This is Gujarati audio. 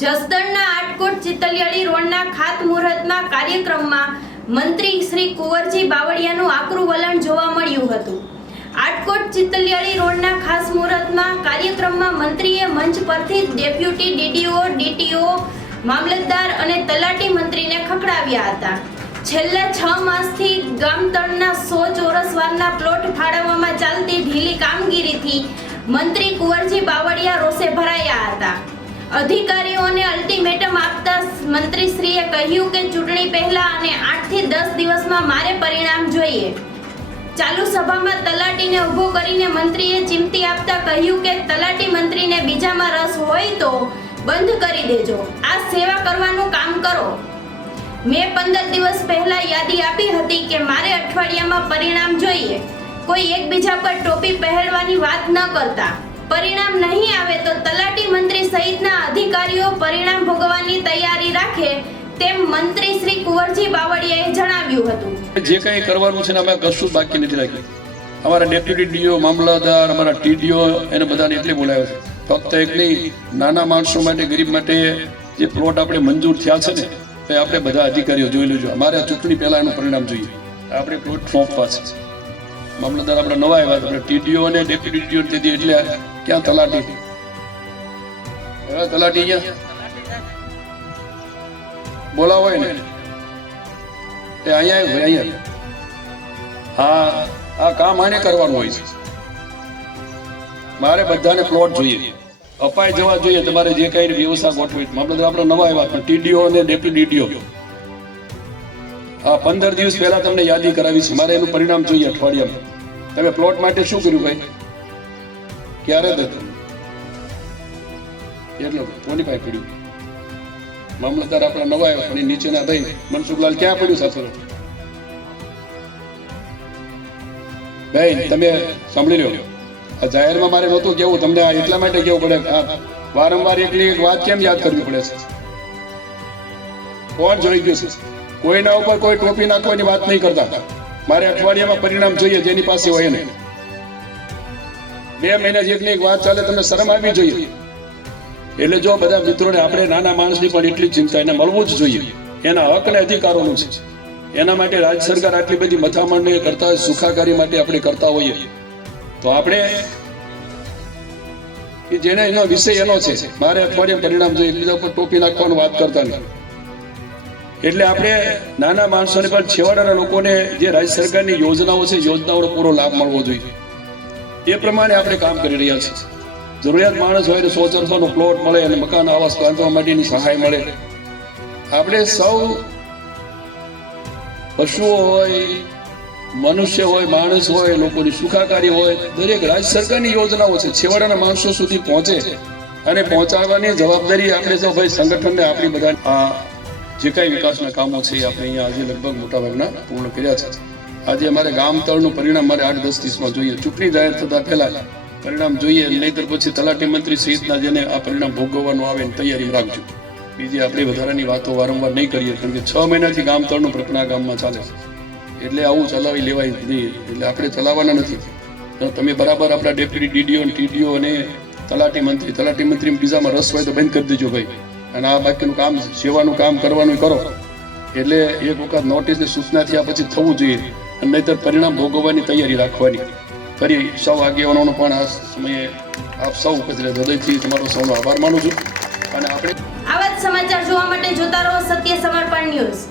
જસદણના આટકોટ ચિતલિયાળી રોડના ખાતમુહૂર્તના કાર્યક્રમમાં મંત્રી શ્રી કુંવરજી બાવળિયાનું આકરું વલણ જોવા મળ્યું હતું। આટકોટ ચિતલિયાળી રોડના ખાસ મુહૂર્તમાં કાર્યક્રમમાં મંત્રીએ મંચ પરથી ડેપ્યુટી ડીડીઓ, ડીટીઓ, મામલતદાર અને તલાટી મંત્રીને ખખડાવ્યા હતા। છેલ્લા 6 માસથી ગામતળના 100 ચોરસ વારના પ્લોટ ફાળવવામાં ચાલતી ઢીલી કામગીરીથી મંત્રી કુંવરજી બાવળિયા રોષે ભરાયા હતા। અધિકારીઓને અલ્ટિમેટમ આપતા મંત્રીશ્રીએ કહ્યું કે ચૂંટણી પહેલા અને 8 થી 10 દિવસમાં મારે પરિણામ જોઈએ। ચાલુ સભામાં તલાટીને ઊભો કરીને મંત્રીએ ચીમતી આપતા કહ્યું કે તલાટી મંત્રીને બીજામાં રસ હોય તો બંધ કરી દેજો, આ સેવા કરવાનું કામ કરો। મેં 15 દિવસ પહેલા યાદી આપી હતી કે મારે અઠવાડિયામાં પરિણામ જોઈએ। કોઈ એકબીજા પર ટોપી પહેરવાની વાત ન કરતા। પરિણામ નહીં આવે તો તલાટી મંત્રી સહિતના અધિકારીઓ પરિણામ ભોગવવાની તૈયારી રાખે તેમ મંત્રી શ્રી કુંવરજી બાવળિયાએ જણાવ્યું હતું। જે કંઈ કરવાનું છે ને અમે કશું બાકી નથી રાખ્યું। અમારા ડેપ્યુટી ડીઓ, મામલતદાર, અમારા ટીડીઓ એને બધાને એટલે બોલાવ્યા છે। ફક્ત એક નહીં, નાના માણસો માટે, ગરીબ માટે જે પ્લોટ આપણે મંજૂર થયા છે ને એ આપણે બધા અધિકારીઓ જોઈ લેજો। અમારે ચૂંટણી પહેલા એનું પરિણામ જોઈએ। આપણે પ્લોટ સોંપવા છે। મામલતદાર આપણે નવા આવ્યા છે, આપણે ટીડીઓ અને ડેપ્યુટી ડીઓ તેથી એટલે ક્યાં તલાટી તલાટી અહીંયા બોલાવો હોય ને એ અહીંયા હા આ કામ આને કરવાનું હોય છે। મારે બધાને પ્લોટ જોઈએ, અપાઈ જવા જોઈએ। તમારે જે કઈ વ્યવસ્થા ગોઠવી, મામલતદાર આપણે નવા આવ્યા ટીડીઓ અને ડેપ્યુટી ડીડીઓ હા 15 દિવસ પહેલા તમને યાદી કરાવી છે। મારે એનું પરિણામ જોઈએ અઠવાડિયામાં। તમે પ્લોટ માટે શું કર્યું ભાઈ? ક્યારે થતું એટલું કોની પાસે પડ્યું? મામલતદાર આપણા નવા આવ્યા પણ નીચેના થઈ મનસુખલાલ ક્યાં પડ્યું સાથે? ભાઈ તમે સાંભળી લો, આ જાહેરમાં મારે નહોતું કેવું, તમને આ એટલા માટે કેવું પડે, વારંવાર એકલી એક વાત કેમ યાદ કરવી પડે છે? કોણ જોઈ ગયું છે? કોઈના ઉપર કોઈ ટોપી નાખવાની વાત નહીં કરતા। મારે અઠવાડિયામાં પરિણામ જોઈએ જેની પાસે હોય ને। 2 મહિના જેટલી એક વાત ચાલે, તમને શરમ આવવી જોઈએ। એટલે જો બધા મિત્રોને આપણે નાના માણસની પણ એટલી ચિંતા, એને મળવું જ જોઈએ। એના હક અને અધિકારોનું છે, એના માટે રાજ્ય સરકાર આટલી બધી મથામણ કરતા હોય, સુખાકારી માટે આપણે કરતા હોઈએ તો આપણે જેને એનો વિષય એનો છે, મારે અઠવાડિયે પરિણામ જોઈએ, બીજા ઉપર ટોપી નાખવાની વાત કરતા નહીં। એટલે આપણે નાના માણસોને પણ છેવાડાના લોકોને જે રાજ્ય સરકારની યોજનાઓ છે, યોજનાઓનો પૂરો લાભ મળવો જોઈએ। એ પ્રમાણે આપણે કામ કરી રહ્યા છીએ। જરૂરિયાત માણસ હોય તો 100-400 પ્લોટ મળે અને મકાન આવાસ બાંધવા માટેની સહાય મળે। આપણે સૌ પશુઓ હોય, મનુષ્ય હોય, માણસ હોય, લોકોની સુખાકારી હોય, દરેક રાજ્ય સરકારની યોજનાઓ છે છેવાડાના માણસો સુધી પહોંચે અને પહોંચાડવાની જવાબદારી આપણે સૌ ભાઈ સંગઠનને આપણી બધા આ જે કાંઈ વિકાસના કામો છે એ આપણે અહીંયા આજે લગભગ મોટાભાગના પૂર્ણ કર્યા છે। આજે અમારે ગામ તળનું પરિણામ મારે 8-10 દિવસમાં જોઈએ। ચૂંટણી જાહેર થતા પહેલા પરિણામ જોઈએ, નહીંતર પછી તલાટી મંત્રી સહિતના જેને આ પરિણામ ભોગવવાનું આવે એની તૈયારી રાખજો। બીજી આપણે વધારાની વાતો વારંવાર નહીં કરીએ, કારણ કે 6 મહિનાથી ગામ તળનું પ્રકરણ ગામમાં ચાલે છે, એટલે આવું ચલાવી લેવાય નહીં। એટલે આપણે ચલાવવાના નથી। તમે બરાબર આપણા ડેપ્યુટી ડીડીઓ, ટીડીઓ અને તલાટી મંત્રી બીજામાં રસ હોય તો બંધ કરી દેજો ભાઈ, અને આ બાકીનું કામ, સેવાનું કામ કરવાનું કરો। એટલે એક વખત નોટિસની સૂચના થયા પછી થવું જોઈએ, અને નહીંતર પરિણામ ભોગવવાની તૈયારી રાખવાની કરી। સૌ આગેવાનોનો પણ આ સમયે આપ સૌ હૃદયથી તમારો સૌનો આભાર માનું છું। અને આપણે આવા જ સમાચાર જોવા માટે જોતા રહો સત્ય સમર્પણ ન્યૂઝ।